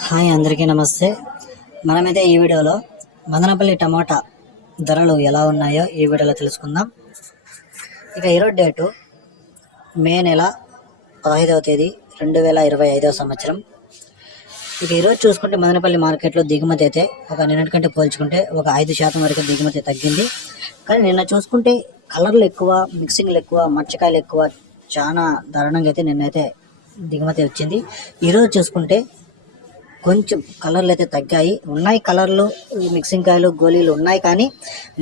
Hi అందరికీ నమస్తే. మనమైతే ఈ వీడియోలో మదనపల్లి టమాటా ధరలు ఎలా ఉన్నాయో ఈ వీడియోలో తెలుసుకుందాం. ఇక ఈరోజు డేటు మే నెల పదహైదవ తేదీ రెండు వేల ఇరవై ఐదవ సంవత్సరం. ఇక ఈరోజు చూసుకుంటే మదనపల్లి మార్కెట్లో దిగుమతి అయితే ఒక నిన్నటి కంటే పోల్చుకుంటే ఒక ఐదు శాతం వరకు దిగుమతి తగ్గింది. కానీ నిన్న చూసుకుంటే కలర్లు ఎక్కువ మిక్సింగ్లు ఎక్కువ మచ్చకాయలు ఎక్కువ చాలా దారుణంగా అయితే నిన్నైతే దిగుమతి వచ్చింది. ఈరోజు చూసుకుంటే కొంచెం కలర్లు అయితే తగ్గాయి. ఉన్నాయి కలర్లు ఈ మిక్సింగ్ కాయలు గోళీలు ఉన్నాయి కానీ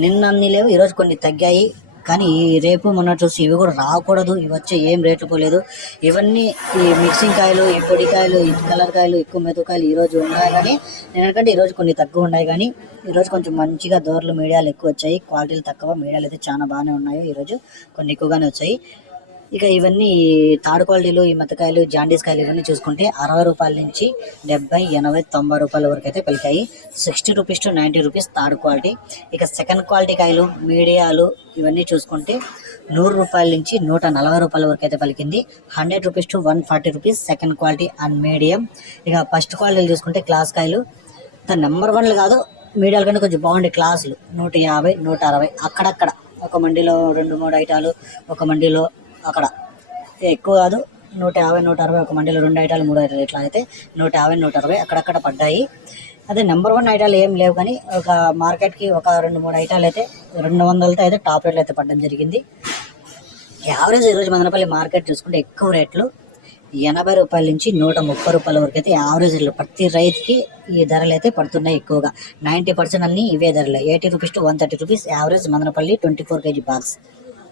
నిన్న అన్ని లేవు ఈరోజు కొన్ని తగ్గాయి. కానీ ఈ రేపు మొన్న చూసి ఇవి కూడా రాకూడదు ఇవి వచ్చే ఏం రేట్లు పోలేదు. ఇవన్నీ ఈ మిక్సింగ్ కాయలు ఈ పొడి కాయలు ఈ కలర్ కాయలు ఎక్కువ మెతుకాయలు ఈరోజు ఉన్నాయి కానీ ఎందుకంటే ఈరోజు కొన్ని తక్కువ ఉన్నాయి కానీ ఈరోజు కొంచెం మంచిగా దోర్లు మీడియాలు ఎక్కువ వచ్చాయి. క్వాలిటీలు తక్కువ మీడియాలు అయితే చాలా బాగానే ఉన్నాయి. ఈరోజు కొన్ని ఎక్కువగానే వచ్చాయి. ఇక ఇవన్నీ థర్డ్ క్వాలిటీలు ఈ మెత్తకాయలు జాండీస్ కాయలు ఇవన్నీ చూసుకుంటే అరవై రూపాయల నుంచి డెబ్బై ఎనభై తొంభై రూపాయల వరకు అయితే పలికాయి sixty rupees to ninety rupees third quality. ఇక సెకండ్ క్వాలిటీ కాయలు మీడియాలు ఇవన్నీ చూసుకుంటే నూరు రూపాయల నుంచి నూట నలభై రూపాయల వరకు అయితే పలికింది. Hundred rupees to one forty rupees second quality and medium. ఇక ఫస్ట్ క్వాలిటీలు చూసుకుంటే క్లాస్ కాయలు. నెంబర్ వన్లు కాదు మీడియాల కంటే కొంచెం బాగుండే క్లాసులు. నూట యాభై నూట అరవై అక్కడక్కడ. ఒక మండిలో రెండు మూడు ఐటాలు ఒక మండిలో అక్కడ. ఎక్కువ కాదు నూట యాభై నూట అరవై ఒక మండీలో రెండు ఐటాలు మూడు ఐటాలు ఇట్లా అయితే నూట యాభై నూట అరవై అక్కడక్కడ పడ్డాయి. అదే నెంబర్ వన్ ఐటాలు ఏం లేవు కానీ ఒక మార్కెట్కి ఒక రెండు మూడు ఐటాలు అయితే రెండు వందలతో అయితే టాప్ రేట్లు అయితే పడడం జరిగింది. యావరేజ్ ఈరోజు మదనపల్లి మార్కెట్ చూసుకుంటే ఎక్కువ రేట్లు ఎనభై రూపాయల నుంచి నూట ముప్పై రూపాయల వరకు అయితే యావరేజ్ ప్రతి రైతుకి ఈ ధరలు అయితే పడుతున్నాయి ఎక్కువగా. నైంటీ పర్సెంట్ అన్ని ఇవే ధరలు. Eighty rupees to one thirty rupees average Madanapalle twenty four KG box